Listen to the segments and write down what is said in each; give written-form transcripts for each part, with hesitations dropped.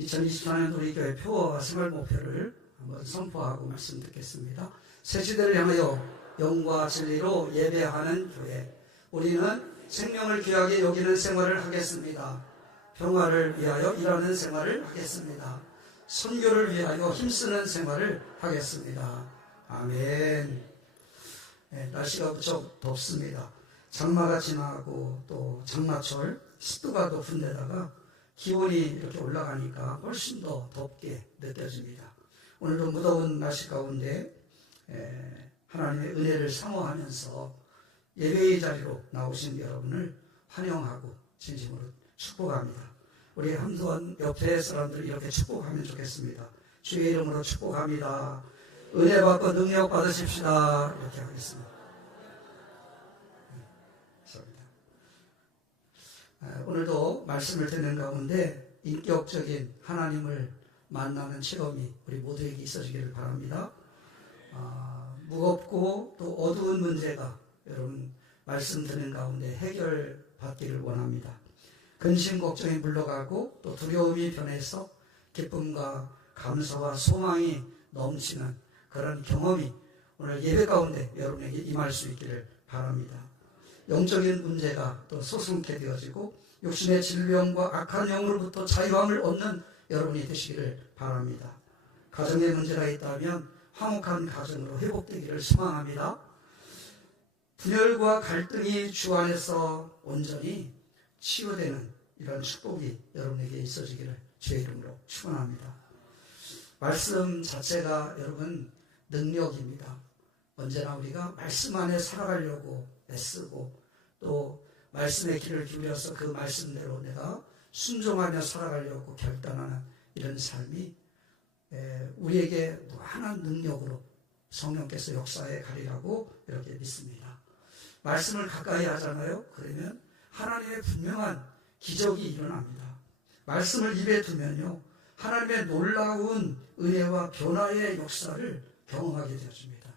2024년 우리 교회 표어와 생활 목표를 한번 선포하고 말씀 듣겠습니다. 새 시대를 향하여 영과 진리로 예배하는 교회. 우리는 생명을 귀하게 여기는 생활을 하겠습니다. 평화를 위하여 일하는 생활을 하겠습니다. 선교를 위하여 힘쓰는 생활을 하겠습니다. 아멘. 네, 날씨가 무척 덥습니다. 장마가 지나고 또 장마철 습도가 높은 데다가 기온이 이렇게 올라가니까 훨씬 더 덥게 느껴집니다. 오늘도 무더운 날씨 가운데 하나님의 은혜를 사모하면서 예배의 자리로 나오신 여러분을 환영하고 진심으로 축복합니다. 우리 한번 옆에 사람들 이렇게 축복하면 좋겠습니다. 주의 이름으로 축복합니다. 은혜 받고 능력 받으십시다. 이렇게 하겠습니다. 오늘도 말씀을 듣는 가운데 인격적인 하나님을 만나는 체험이 우리 모두에게 있어지기를 바랍니다. 무겁고 또 어두운 문제가 여러분 말씀 듣는 가운데 해결받기를 원합니다. 근심 걱정이 물러가고 또 두려움이 변해서 기쁨과 감사와 소망이 넘치는 그런 경험이 오늘 예배 가운데 여러분에게 임할 수 있기를 바랍니다. 영적인 문제가 또 소송케 되어지고 육신의 질병과 악한 영으로부터 자유함을 얻는 여러분이 되시기를 바랍니다. 가정에 문제가 있다면 화목한 가정으로 회복되기를 소망합니다. 분열과 갈등이 주 안에서 온전히 치유되는 이런 축복이 여러분에게 있어지기를 주의 이름으로 축원합니다. 말씀 자체가 여러분 능력입니다. 언제나 우리가 말씀 안에 살아가려고 애쓰고 또 말씀의 길을 기울여서 그 말씀대로 내가 순종하며 살아가려고 결단하는 이런 삶이 우리에게 무한한 능력으로 성령께서 역사해 가리라고 이렇게 믿습니다. 말씀을 가까이 하잖아요. 그러면 하나님의 분명한 기적이 일어납니다. 말씀을 입에 두면요, 하나님의 놀라운 은혜와 변화의 역사를 경험하게 되어집니다.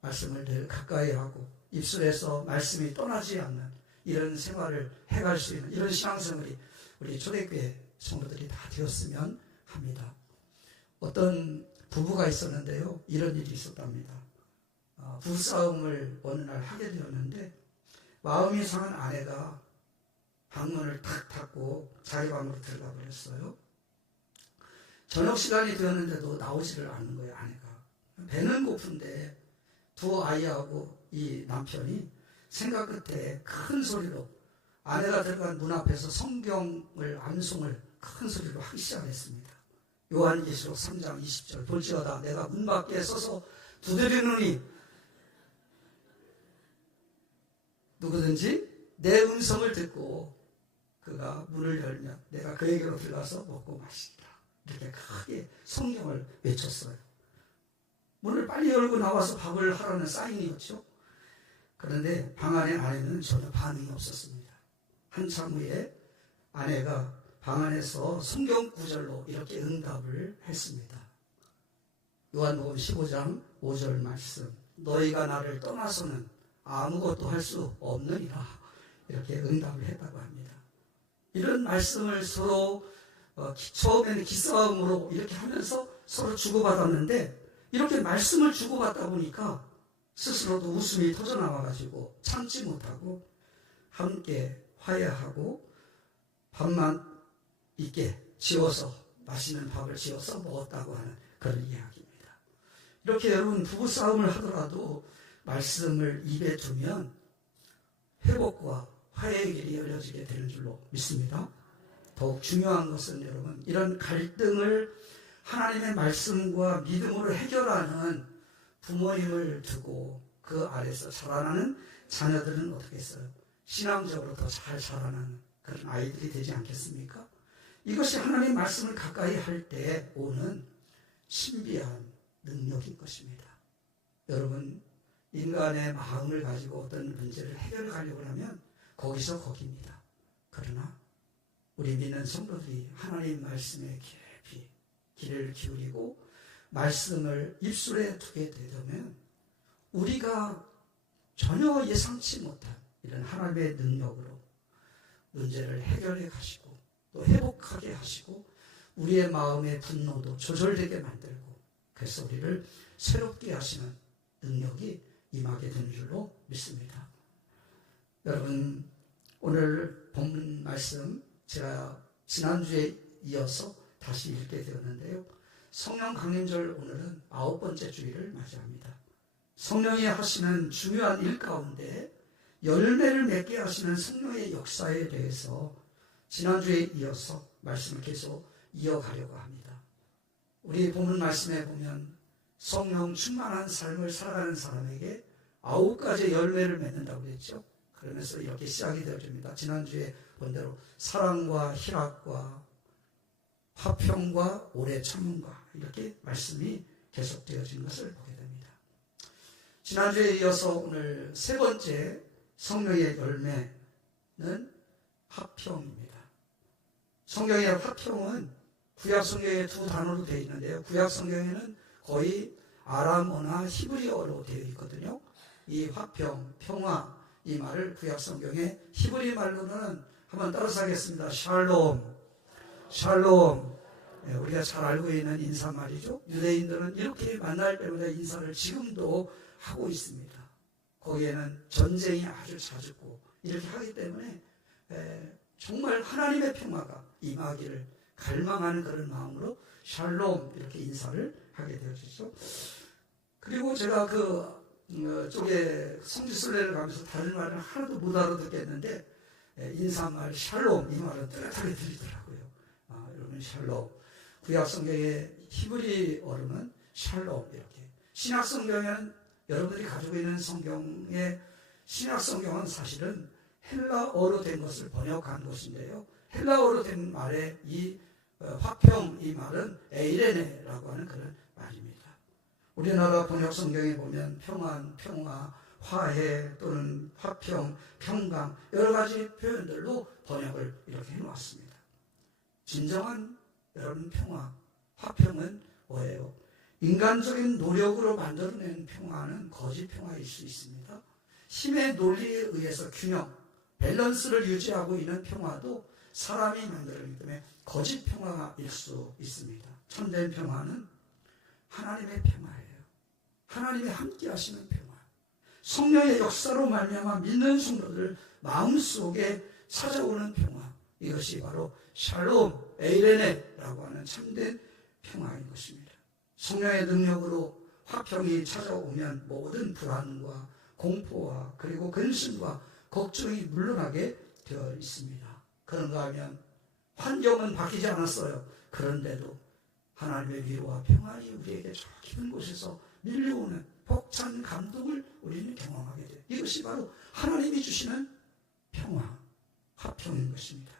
말씀을 늘 가까이 하고 입술에서 말씀이 떠나지 않는 이런 생활을 해갈 수 있는 이런 신앙생활이 우리 초대교회 성도들이 다 되었으면 합니다. 어떤 부부가 있었는데요, 이런 일이 있었답니다. 부부싸움을 어느 날 하게 되었는데 마음이 상한 아내가 방문을 탁 닫고 자기 방으로 들어가 버렸어요. 저녁 시간이 되었는데도 나오지를 않는 거예요. 아내가. 배는 고픈데 두 아이하고 이 남편이 생각 끝에 큰 소리로 아내가 들어간 문 앞에서 성경을 암송을 큰 소리로 하기 시작했습니다. 요한계시록 3장 20절 볼지어다 내가 문 밖에 서서 두드리노니 누구든지 내 음성을 듣고 그가 문을 열면 내가 그에게로 들어가서 먹고 마시리라. 이렇게 크게 성경을 외쳤어요. 문을 빨리 열고 나와서 밥을 하라는 사인이었죠. 그런데 방 안에 아내는 전혀 반응이 없었습니다. 한참 후에 아내가 방 안에서 성경 구절로 이렇게 응답을 했습니다. 요한복음 15장 5절 말씀, 너희가 나를 떠나서는 아무것도 할 수 없느니라. 이렇게 응답을 했다고 합니다. 이런 말씀을 서로 처음에는 기싸움으로 이렇게 하면서 서로 주고받았는데 이렇게 말씀을 주고받다 보니까 스스로도 웃음이 터져나와가지고 참지 못하고 함께 화해하고 밥만 있게 지어서 맛있는 밥을 지어서 먹었다고 하는 그런 이야기입니다. 이렇게 여러분 부부싸움을 하더라도 말씀을 입에 두면 회복과 화해의 길이 열려지게 되는 줄로 믿습니다. 더욱 중요한 것은 여러분 이런 갈등을 하나님의 말씀과 믿음으로 해결하는 부모님을 두고 그 아래서 자라나는 자녀들은 어떻게 했어요? 신앙적으로 더 잘 자라나는 그런 아이들이 되지 않겠습니까? 이것이 하나님의 말씀을 가까이 할 때 오는 신비한 능력인 것입니다. 여러분 인간의 마음을 가지고 어떤 문제를 해결해 가려고 하면 거기서 거기입니다. 그러나 우리 믿는 성도들이 하나님 말씀에 깊이 귀를 기울이고 말씀을 입술에 두게 되면 우리가 전혀 예상치 못한 이런 하나님의 능력으로 문제를 해결해 가시고 또 회복하게 하시고 우리의 마음의 분노도 조절되게 만들고, 그래서 우리를 새롭게 하시는 능력이 임하게 되는 줄로 믿습니다. 여러분, 오늘 본문 말씀 제가 지난주에 이어서 다시 읽게 되었는데요. 성령 강림절 오늘은 9번째 주일을 맞이합니다. 성령이 하시는 중요한 일 가운데 열매를 맺게 하시는 성령의 역사에 대해서 지난주에 이어서 말씀을 계속 이어가려고 합니다. 우리 본문 말씀에 보면 성령 충만한 삶을 살아가는 사람에게 9가지 열매를 맺는다고 그랬죠. 그러면서 이렇게 시작이 되어집니다. 지난주에 본 대로 사랑과 희락과 화평과 오래 참음과 이렇게 말씀이 계속되어진 것을 보게 됩니다. 지난주에 이어서 오늘 세 번째 성령의 열매는 화평입니다. 성경의 화평은 구약 성경에 두 단어로 되어 있는데요. 구약 성경에는 거의 아람어나 히브리어로 되어 있거든요. 이 화평, 평화, 이 말을 구약 성경에 히브리 말로는 한번 따라서 하겠습니다. 샬롬, 샬롬. 우리가 잘 알고 있는 인사말이죠. 유대인들은 이렇게 만날 때마다 인사를 지금도 하고 있습니다. 거기에는 전쟁이 아주 잦고 이렇게 하기 때문에 정말 하나님의 평화가 임하기를 갈망하는 그런 마음으로 샬롬 이렇게 인사를 하게 되어지죠. 그리고 제가 쪽에 성지순례를 가면서 다른 말을 하나도 못 알아듣겠는데 인사말 샬롬 이 말은 뚜렷하게 들리더라고요. 여러분 샬롬. 구약 성경의 히브리어로는 샬롬 이렇게. 신약 성경에는 여러분들이 가지고 있는 성경의 신약 성경은 사실은 헬라어로 된 것을 번역한 것인데요. 헬라어로 된 말에 이 화평 이 말은 에이레네라고 하는 그런 말입니다. 우리나라 번역 성경에 보면 평안, 평화, 화해 또는 화평, 평강 여러 가지 표현들로 번역을 이렇게 해놓았습니다. 진정한 여러분 평화, 화평은 뭐예요? 인간적인 노력으로 만들어낸 평화는 거짓 평화일 수 있습니다. 힘의 논리에 의해서 균형, 밸런스를 유지하고 있는 평화도 사람이 만들어내기 때문에 거짓 평화일 수 있습니다. 참된 평화는 하나님의 평화예요. 하나님이 함께 하시는 평화. 성령의 역사로 말미암아 믿는 성도들 마음속에 찾아오는 평화. 이것이 바로 샬롬, 에이레네라고 하는 참된 평화인 것입니다. 성령의 능력으로 화평이 찾아오면 모든 불안과 공포와 그리고 근심과 걱정이 물러나게 되어 있습니다. 그런가 하면 환경은 바뀌지 않았어요. 그런데도 하나님의 위로와 평안이 우리에게 저 깊은 곳에서 밀려오는 벅찬 감동을 우리는 경험하게 돼요. 이것이 바로 하나님이 주시는 평화, 화평인 것입니다.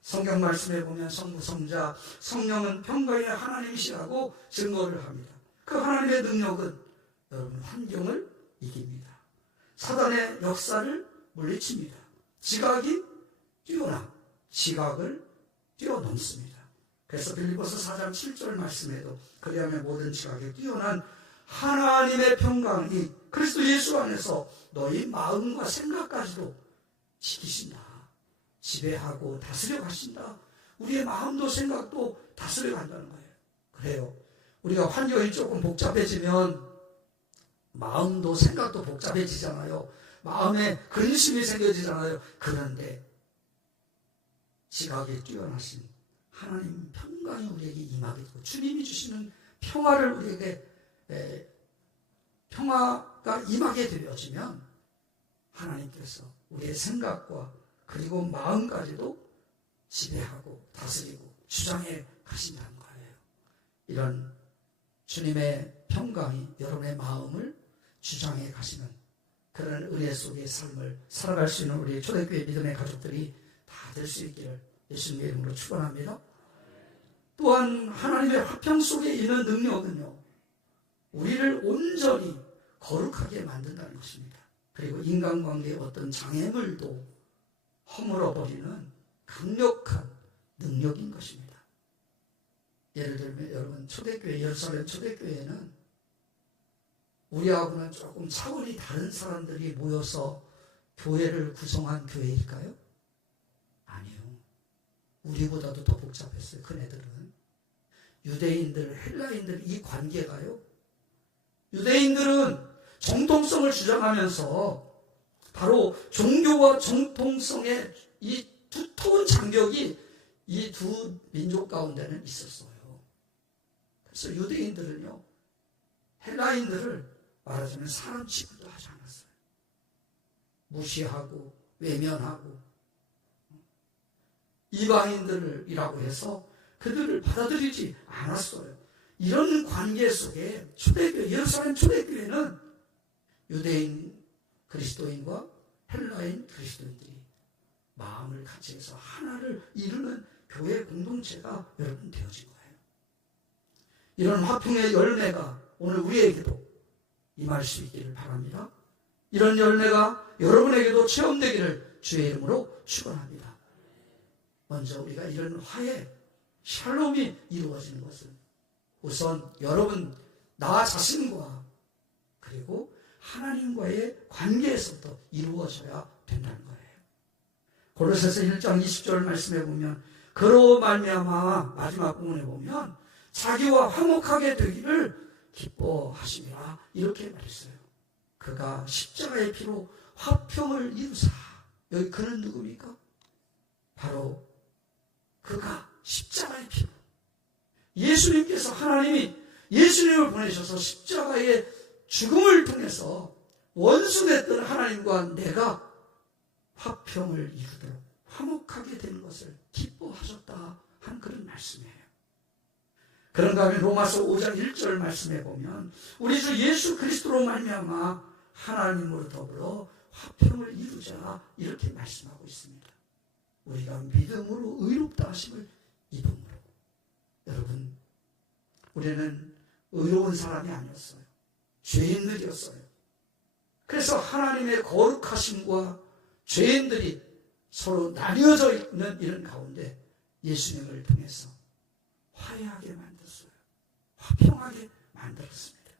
성경 말씀에 보면 성부, 성자, 성령은 평강의 하나님이시라고 증거를 합니다. 그 하나님의 능력은 여러분 환경을 이깁니다. 사단의 역사를 물리칩니다. 지각이 뛰어나 지각을 뛰어넘습니다. 그래서 빌립보서 4장 7절 말씀에도 그리하면 모든 지각에 뛰어난 하나님의 평강이 그리스도 예수 안에서 너희 마음과 생각까지도 지키신다. 지배하고 다스려 가신다. 우리의 마음도 생각도 다스려 간다는 거예요. 그래요. 우리가 환경이 조금 복잡해지면 마음도 생각도 복잡해지잖아요. 마음에 근심이 생겨지잖아요. 그런데 지각에 뛰어나신 하나님 평강이 우리에게 임하게 되고 주님이 주시는 평화를 우리에게 평화가 임하게 되어지면 하나님께서 우리의 생각과 그리고 마음까지도 지배하고 다스리고 주장해 가신다는 거예요. 이런 주님의 평강이 여러분의 마음을 주장해 가시는 그런 은혜 속의 삶을 살아갈 수 있는 우리 초대교회 믿음의 가족들이 다 될 수 있기를 예수님의 이름으로 축원합니다. 또한 하나님의 화평 속에 있는 능력은요, 우리를 온전히 거룩하게 만든다는 것입니다. 그리고 인간관계의 어떤 장애물도 허물어버리는 강력한 능력인 것입니다. 예를 들면 여러분 초대교회, 예루살렘 초대교회는 우리하고는 조금 차원이 다른 사람들이 모여서 교회를 구성한 교회일까요? 아니요. 우리보다도 더 복잡했어요. 그네들은. 유대인들, 헬라인들 이 관계가요. 유대인들은 정통성을 주장하면서 바로 종교와 정통성의 이 두터운 장벽이 이 두 민족 가운데는 있었어요. 그래서 유대인들은요, 헬라인들을 말하자면 사람 취급도 하지 않았어요. 무시하고 외면하고 이방인들이라고 해서 그들을 받아들이지 않았어요. 이런 관계 속에 초대교회, 예루살렘 초대교회는 유대인 그리스도인과 헬라인 그리스도인들이 마음을 같이 해서 하나를 이루는 교회 공동체가 여러분 되어진 거예요. 이런 화평의 열매가 오늘 우리에게도 임할 수 있기를 바랍니다. 이런 열매가 여러분에게도 체험되기를 주의 이름으로 축원합니다. 먼저 우리가 이런 화해, 샬롬이 이루어지는 것은 우선 여러분, 나 자신과 그리고 하나님과의 관계에서부터 이루어져야 된다는 거예요. 고로새서 1장 20절 말씀해 보면 그로 말미암아 마지막 부분에 보면 자기와 화목하게 되기를 기뻐하심이라 이렇게 말했어요. 그가 십자가의 피로 화평을 이루사. 여기 그는 누굽니까? 바로 그가 십자가의 피로, 예수님께서, 하나님이 예수님을 보내셔서 십자가의 죽음을 통해서 원수됐던 하나님과 내가 화평을 이루도록 화목하게 되는 것을 기뻐하셨다 하는 그런 말씀이에요. 그런가 하면 로마서 5장 1절 말씀에 보면 우리 주 예수 그리스도로 말미암아 하나님으로 더불어 화평을 이루자 이렇게 말씀하고 있습니다. 우리가 믿음으로 의롭다 하심을 입음으로. 여러분, 우리는 의로운 사람이 아니었어요. 죄인들이었어요. 그래서 하나님의 거룩하심과 죄인들이 서로 나뉘어져 있는 이런 가운데 예수님을 통해서 화해하게 만들었어요. 화평하게 만들었습니다.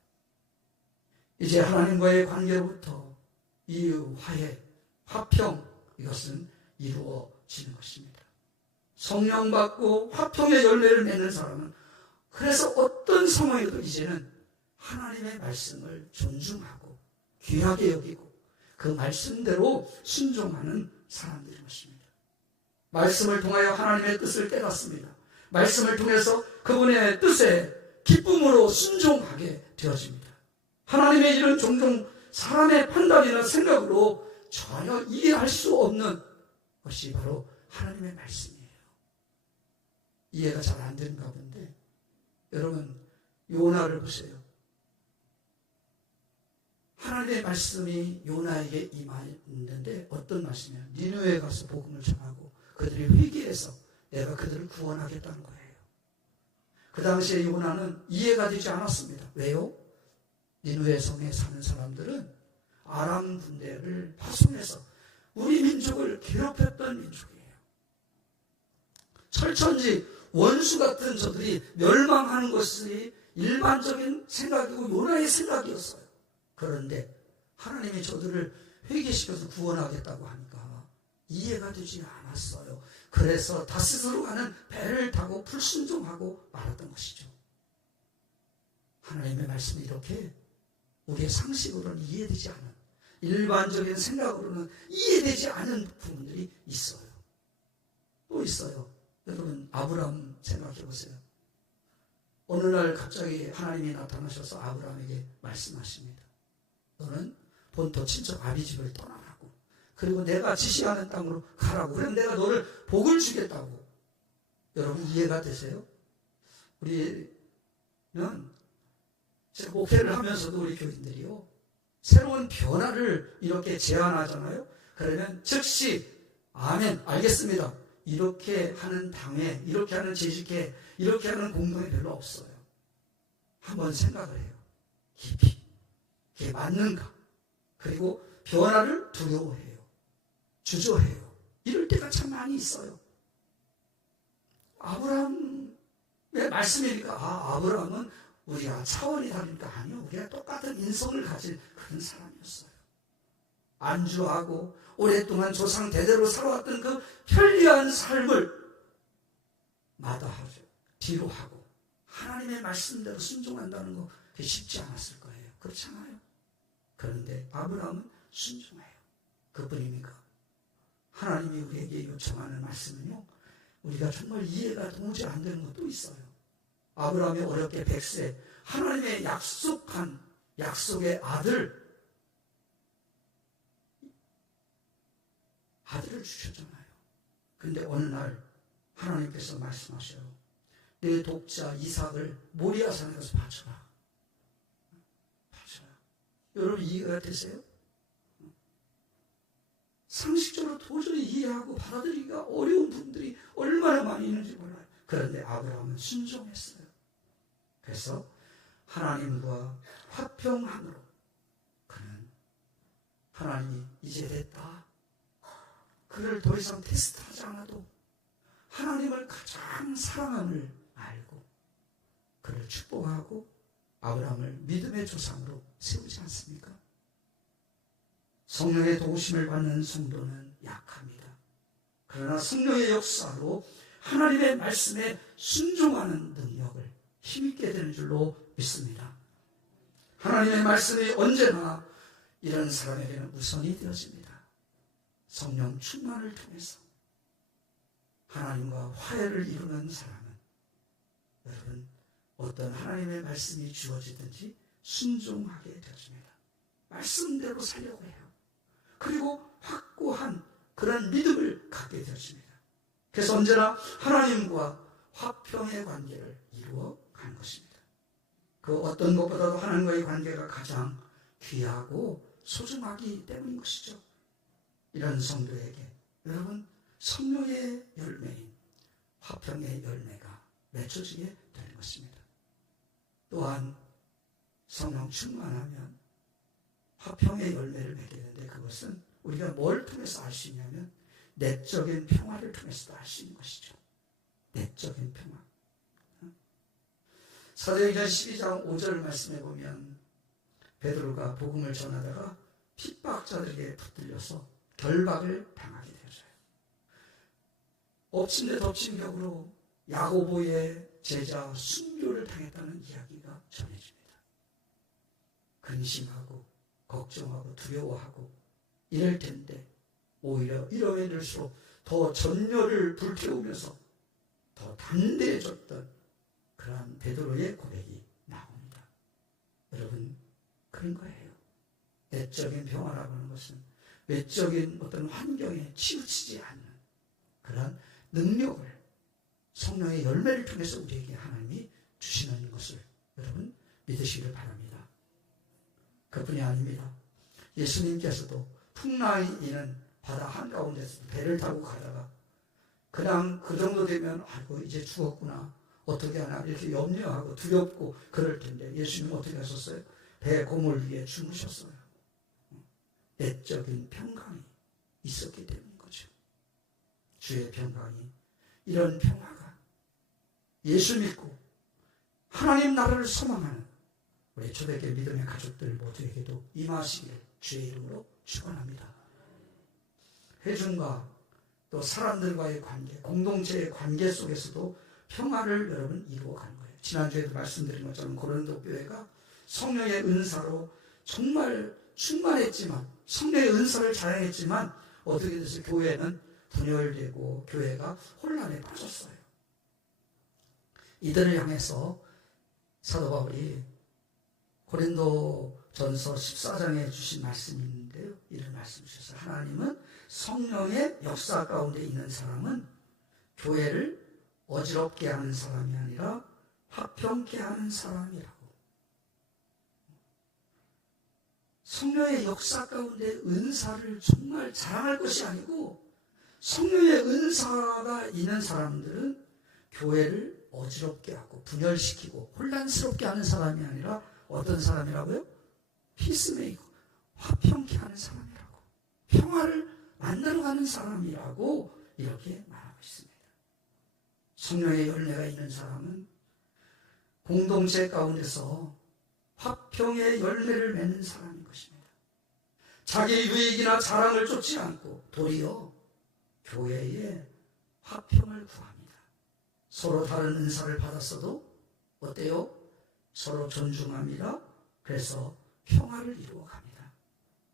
이제 하나님과의 관계로부터 이 화해, 화평, 이것은 이루어지는 것입니다. 성령 받고 화평의 열매를 맺는 사람은 그래서 어떤 상황에도 이제는 하나님의 말씀을 존중하고 귀하게 여기고 그 말씀대로 순종하는 사람들인 것입니다. 말씀을 통하여 하나님의 뜻을 깨닫습니다. 말씀을 통해서 그분의 뜻에 기쁨으로 순종하게 되어집니다. 하나님의 일은 종종 사람의 판단이나 생각으로 전혀 이해할 수 없는 것이 바로 하나님의 말씀이에요. 이해가 잘 안 되는가 본데 여러분, 요나를 보세요. 하나님의 말씀이 요나에게 임했는데 어떤 말씀이에요? 니느웨에 가서 복음을 전하고 그들이 회개해서 내가 그들을 구원하겠다는 거예요. 그 당시에 요나는 이해가 되지 않았습니다. 왜요? 니느웨 성에 사는 사람들은 아람 군대를 파송해서 우리 민족을 괴롭혔던 민족이에요. 철천지 원수 같은 저들이 멸망하는 것이 일반적인 생각이고 요나의 생각이었어요. 그런데 하나님이 저들을 회개시켜서 구원하겠다고 하니까 이해가 되지 않았어요. 그래서 다스스로 가는 배를 타고 불순종하고 말았던 것이죠. 하나님의 말씀이 이렇게 우리의 상식으로는 이해되지 않은, 일반적인 생각으로는 이해되지 않은 부분들이 있어요. 또 있어요. 여러분, 아브라함 생각해 보세요. 어느 날 갑자기 하나님이 나타나셔서 아브라함에게 말씀하십니다. 너는 본토 친척 아비집을 떠나라고. 그리고 내가 지시하는 땅으로 가라고. 그럼 내가 너를 복을 주겠다고. 여러분, 이해가 되세요? 우리는 제가 목회를 하면서도 우리 교인들이요, 새로운 변화를 이렇게 제안하잖아요. 그러면 즉시 아멘, 알겠습니다. 이렇게 하는 당회, 이렇게 하는 재직회, 이렇게 하는 공동이 별로 없어요. 한번 생각을 해요. 깊이. 이게 맞는가? 그리고 변화를 두려워해요. 주저해요. 이럴 때가 참 많이 있어요. 아브라함의 말씀이니까 아브라함은 우리가 차원이 다르니까 아니요. 우리가 똑같은 인성을 가진 그런 사람이었어요. 안주하고 오랫동안 조상 대대로 살아왔던 그 편리한 삶을 마다하죠. 뒤로 하고 하나님의 말씀대로 순종한다는 거 그게 쉽지 않았을 거예요. 그렇잖아요. 그런데 아브라함은 순종해요. 그뿐입니까? 하나님이 우리에게 요청하는 말씀은요, 우리가 정말 이해가 도무지 안 되는 것도 있어요. 아브라함이 어렵게 100세 하나님의 약속한 약속의 아들을 주셨잖아요. 근데 어느 날 하나님께서 말씀하셔요. 내 독자 이삭을 모리아산에 가서 바쳐라. 바쳐라. 여러분 이해가 되세요? 상식적으로 도저히 이해하고 받아들이기가 어려운 분들이 얼마나 많이 있는지 몰라요. 그런데 아브라함은 순종했어요. 그래서 하나님과 화평함으로 그는 하나님이 이제 됐다. 그를 더 이상 테스트하지 않아도 하나님을 가장 사랑함을 알고 그를 축복하고 아브라함을 믿음의 조상으로 세우지 않습니까? 성령의 도우심을 받는 성도는 약합니다. 그러나 성령의 역사로 하나님의 말씀에 순종하는 능력을 힘있게 되는 줄로 믿습니다. 하나님의 말씀이 언제나 이런 사람에게는 우선이 되어집니다. 성령 충만을 통해서 하나님과 화해를 이루는 사람은 여러분 어떤 하나님의 말씀이 주어지든지 순종하게 되어집니다. 말씀대로 살려고 해요. 그리고 확고한 그런 믿음을 갖게 되어집니다. 그래서 언제나 하나님과 화평의 관계를 이루어 가는 것입니다. 그 어떤 것보다도 하나님과의 관계가 가장 귀하고 소중하기 때문인 것이죠. 이런 성도에게 여러분 성령의 열매인 화평의 열매가 맺혀지게 되는 것입니다. 또한 성령 충만하면 화평의 열매를 맺게 되는데 그것은 우리가 뭘 통해서 알 수 있냐면 내적인 평화를 통해서도 알 수 있는 것이죠. 내적인 평화. 사도행전 12장 5절 말씀에 보면 베드로가 복음을 전하다가 핍박자들에게 붙들려서 결박을 당하게 되어져요. 엎친 데 덮친 격으로 야고보의 제자 순교를 당했다는 이야기가 전해집니다. 근심하고 걱정하고 두려워하고 이럴 텐데 오히려 이러면 이럴수록 더 전열을 불태우면서 더 담대해졌던 그러한 베드로의 고백이 나옵니다. 여러분 그런 거예요. 내적인 평화라고 하는 것은 외적인 어떤 환경에 치우치지 않는 그러한 능력을 성령의 열매를 통해서 우리에게 하나님이 주시는 것을 여러분 믿으시길 바랍니다. 그뿐이 아닙니다. 예수님께서도 풍랑이 있는 바다 한가운데서 배를 타고 가다가 그냥 그 정도 되면 아이고 이제 죽었구나 어떻게 하나 이렇게 염려하고 두렵고 그럴 텐데 예수님은 어떻게 하셨어요? 배 고물 위에 주무셨어요. 내적인 평강이 있었기 때문인 거죠. 주의 평강이 이런 평화가 예수 믿고 하나님 나라를 소망하는 우리 초대교회 믿음의 가족들 모두에게도 임하시기를 주의 이름으로 축원합니다. 회중과 또 사람들과의 관계, 공동체의 관계 속에서도 평화를 여러분 이루어가는 거예요. 지난주에도 말씀드린 것처럼 고린도 교회가 성령의 은사로 정말 충만했지만 성령의 은사를 자랑했지만 어떻게 돼서 교회는 분열되고 교회가 혼란에 빠졌어요. 이들을 향해서 사도 바울이 고린도 전서 14장에 주신 말씀이 있는데요. 이런 말씀 주셨어요. 하나님은 성령의 역사 가운데 있는 사람은 교회를 어지럽게 하는 사람이 아니라 화평케 하는 사람이라고. 성령의 역사 가운데 은사를 정말 자랑할 것이 아니고 성령의 은사가 있는 사람들은 교회를 어지럽게 하고 분열시키고 혼란스럽게 하는 사람이 아니라 어떤 사람이라고요? 피스메이커, 화평케 하는 사람이라고. 평화를 만들어가는 사람이라고 이렇게 말하고 있습니다. 성령의 열매가 있는 사람은 공동체 가운데서 화평의 열매를 맺는 사람인 것입니다. 자기 유익이나 자랑을 쫓지 않고 도리어 교회에 화평을 구합니다. 서로 다른 은사를 받았어도 어때요? 서로 존중합니다. 그래서 평화를 이루어갑니다.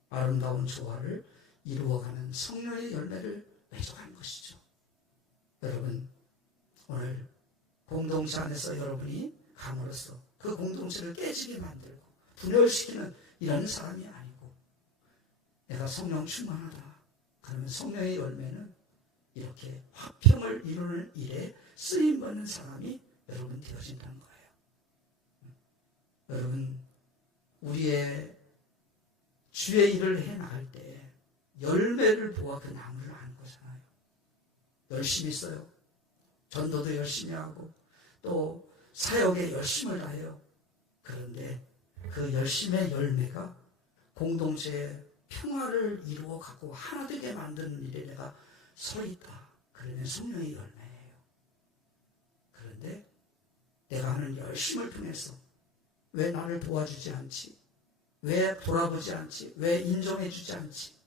아름다운 조화를 이루어가는 성령의 열매를 맺어가는 것이죠. 여러분, 오늘 공동체 안에서 여러분이 감으로써 그 공동체를 깨지게 만들고 분열시키는 이런 사람이 아니고, 내가 성령 충만하다. 그러면 성령의 열매는 이렇게 화평을 이루는 일에 쓰임받는 사람이 여러분 되어진다는 거예요. 여러분, 우리의 주의 일을 해 나갈 때 열매를 보아 그 나무를 아는 거잖아요. 열심히 써요. 전도도 열심히 하고 또 사역에 열심을 다해요. 그런데 그 열심의 열매가 공동체의 평화를 이루어가고 하나 되게 만드는 일에 내가 서 있다. 그러면 성령의 열매예요. 그런데 내가 하는 열심을 통해서 왜 나를 도와주지 않지? 왜 돌아보지 않지? 왜 인정해주지 않지?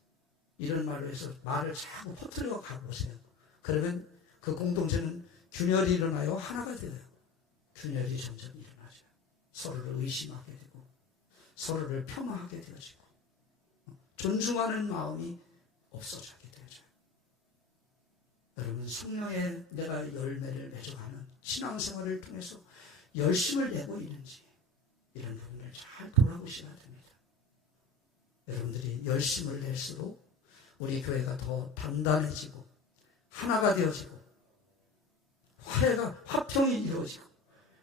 이런 말로 해서 말을 자꾸 퍼뜨려 가보세요. 그러면 그 공동체는 균열이 일어나요? 하나가 돼요. 균열이 점점 일어나죠. 서로를 의심하게 되고 서로를 폄하하게 되어지고 존중하는 마음이 없어지게 되죠. 여러분, 성령의 내가 열매를 맺어가는 신앙생활을 통해서 열심을 내고 있는지 이런 부분을 잘 돌아보셔야 됩니다. 여러분들이 열심을 낼수록 우리 교회가 더 단단해지고 하나가 되어지고 화평이 이루어지고,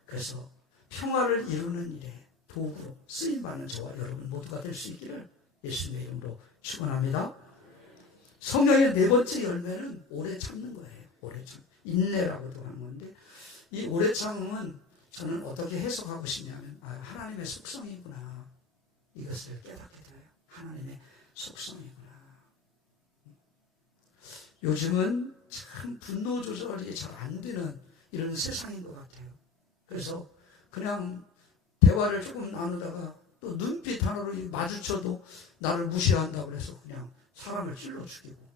그래서 평화를 이루는 일에 도구로 쓰임받는 저와 여러분 모두가 될 수 있기를 예수님의 이름으로 축원합니다. 성령의 네 번째 열매는 오래 참는 거예요. 오래 참, 인내라고도 하는 건데, 이 오래 참음은 저는 어떻게 해석하고 싶냐면, 하나님의 속성이구나. 이것을 깨닫게 돼요. 하나님의 속성이구나. 요즘은 참 분노 조절이 잘 안 되는 이런 세상인 것 같아요. 그래서 그냥 대화를 조금 나누다가 또 눈빛 하나로 마주쳐도 나를 무시한다고 해서 그냥 사람을 찔러 죽이고,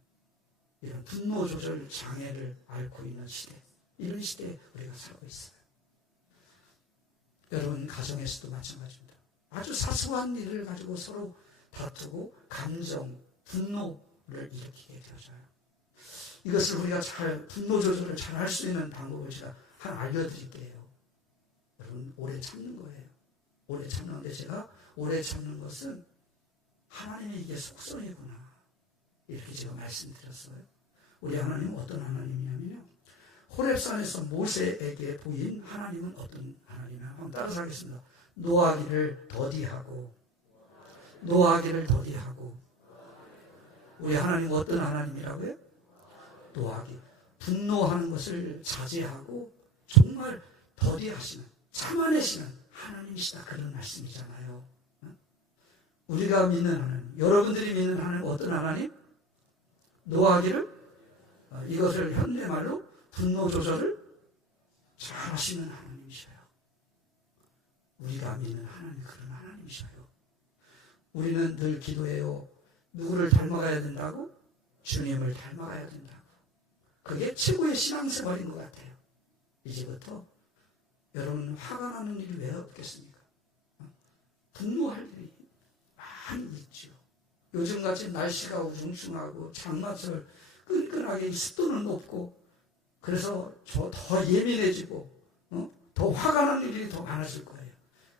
이런 분노 조절 장애를 앓고 있는 시대, 이런 시대에 우리가 살고 있어요. 여러분, 가정에서도 마찬가지입니다. 아주 사소한 일을 가지고 서로 다투고 감정, 분노를 일으키게 되어져요. 이것을 우리가 분노 조절을 잘 할 수 있는 방법을 제가 하나 알려드릴게요. 여러분, 오래 참는 거예요. 오래 참는데, 제가 오래 참는 것은 하나님의 이게 속성이구나. 이렇게 제가 말씀드렸어요. 우리 하나님은 어떤 하나님이냐면요, 호렙산에서 모세에게 보인 하나님은 어떤 하나님이냐, 한번 따라서 하겠습니다. 노하기를 더디하고 우리 하나님은 어떤 하나님이라고요? 노하기, 분노하는 것을 자제하고 정말 더디하시는, 참아내시는 하나님이시다, 그런 말씀이잖아요. 우리가 믿는 하나님, 여러분들이 믿는 하나님은 어떤 하나님? 노하기를, 이것을 현대말로 분노 조절을 잘 하시는 하나님이셔요. 우리가 믿는 하나님, 그런 하나님이셔요. 우리는 늘 기도해요. 누구를 닮아가야 된다고? 주님을 닮아가야 된다고. 그게 최고의 신앙생활인 것 같아요. 이제부터 여러분, 화가 나는 일이 왜 없겠습니까? 분노할 일이 많이 있죠. 요즘같이 날씨가 우중충하고 장마철 끈끈하게 습도는 높고, 그래서 더 예민해지고 더 화가 나는 일이 더 많아질 거예요.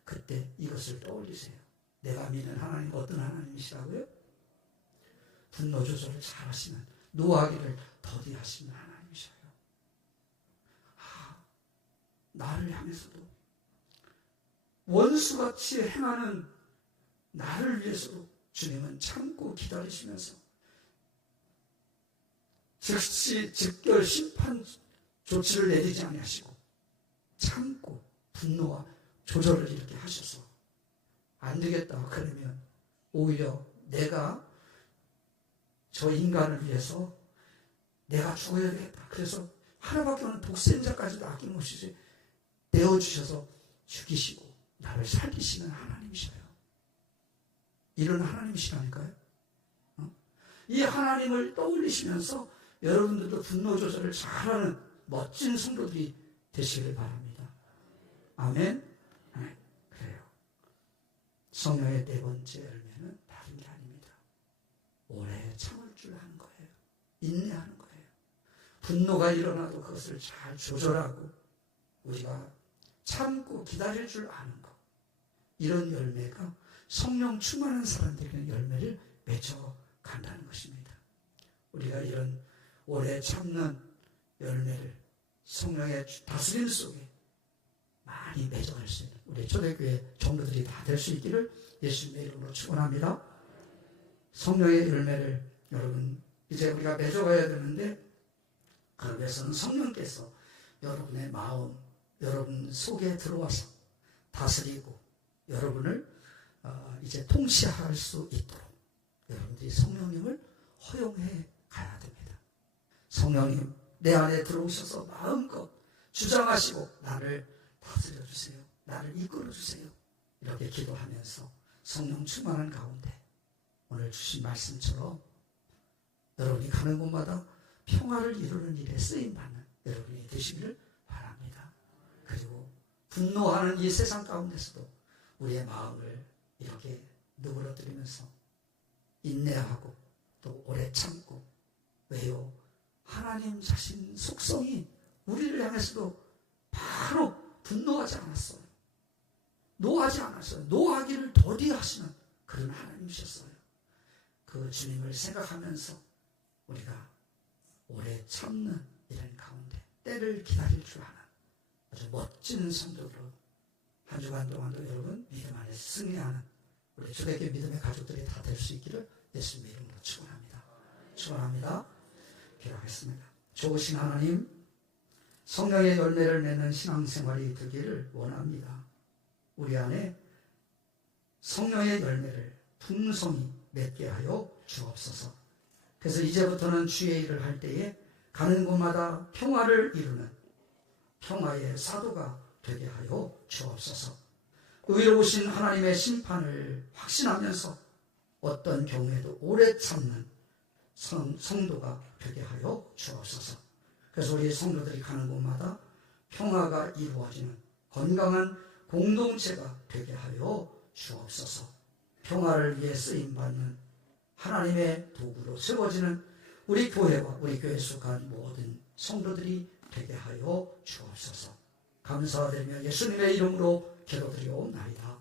그때 이것을 떠올리세요. 내가 믿는 하나님 어떤 하나님이시라고요? 분노 조절을 잘 하시는, 노하기를 더디하시는 하나님이셔요. 나를 향해서도 원수같이 행하는 나를 위해서도 주님은 참고 기다리시면서 즉시 즉결 심판 조치를 내리지 아니하시고 참고 분노와 조절을 이렇게 하셔서, 안 되겠다 그러면 오히려 내가 저 인간을 위해서 내가 죽어야 되겠다, 그래서 하나밖에 없는 독생자까지도 아낌없이 내어주셔서 죽이시고 나를 살리시는 하나님이셔요. 이런 하나님이시라니까요. 이 하나님을 떠올리시면서 여러분들도 분노 조절을 잘하는 멋진 성도들이 되시길 바랍니다. 아멘? 네, 그래요. 성령의 네 번째 열매는 다른 게 아닙니다. 오래 참을 줄 아는 거예요. 인내하는 거예요. 분노가 일어나도 그것을 잘 조절하고 우리가 참고 기다릴 줄 아는 것. 이런 열매가 성령 충만한 사람들에게는 열매를 맺어 간다는 것입니다. 우리가 이런 오래 참는 열매를 성령의 다스림 속에 많이 맺어갈 수 있는 우리 초대교회 종교들이 다 될 수 있기를 예수님의 이름으로 축원합니다. 성령의 열매를 여러분 이제 우리가 맺어가야 되는데 그러기 위해서는 성령께서 여러분의 마음, 여러분 속에 들어와서 다스리고 여러분을 이제 통치할 수 있도록 여러분들이 성령님을 허용해 가야 됩니다. 성령님 내 안에 들어오셔서 마음껏 주장하시고 나를 다스려 주세요. 나를 이끌어 주세요. 이렇게 기도하면서 성령 충만한 가운데 오늘 주신 말씀처럼 여러분이 가는 곳마다 평화를 이루는 일에 쓰임받는 여러분이 되시기를 바랍니다. 그리고 분노하는 이 세상 가운데서도 우리의 마음을 이렇게 누그러뜨리면서 인내하고 또 오래 참고 왜요? 하나님 자신 속성이 우리를 향해서도 바로 분노하지 않았어요. 노하지 않았어요. 노하기를 더디하시는 그런 하나님이셨어요. 그 주님을 생각하면서 우리가 오래 참는 이런 가운데 때를 기다릴 줄 아는 아주 멋진 성도로 한 주간 동안도 여러분 믿음 안에서 승리하는 우리 초대교회 믿음의 가족들이 다 될 수 있기를 예수님의 이름으로 축원합니다. 축원합니다. 기도하겠습니다. 좋으신 하나님, 성령의 열매를 맺는 신앙생활이 되기를 원합니다. 우리 안에 성령의 열매를 풍성히 맺게 하여 주옵소서. 그래서 이제부터는 주의 일을 할 때에 가는 곳마다 평화를 이루는 평화의 사도가 되게 하여 주옵소서. 의로우신 하나님의 심판을 확신하면서 어떤 경우에도 오래 참는 성도가 되게 하여 주옵소서. 그래서 우리 성도들이 가는 곳마다 평화가 이루어지는 건강한 공동체가 되게 하여 주옵소서. 평화를 위해 쓰임받는 하나님의 도구로 세워지는 우리 교회와 우리 교회에 속한 모든 성도들이 되게 하여 주옵소서. 감사드리며 예수님의 이름으로 기도드리옵나이다.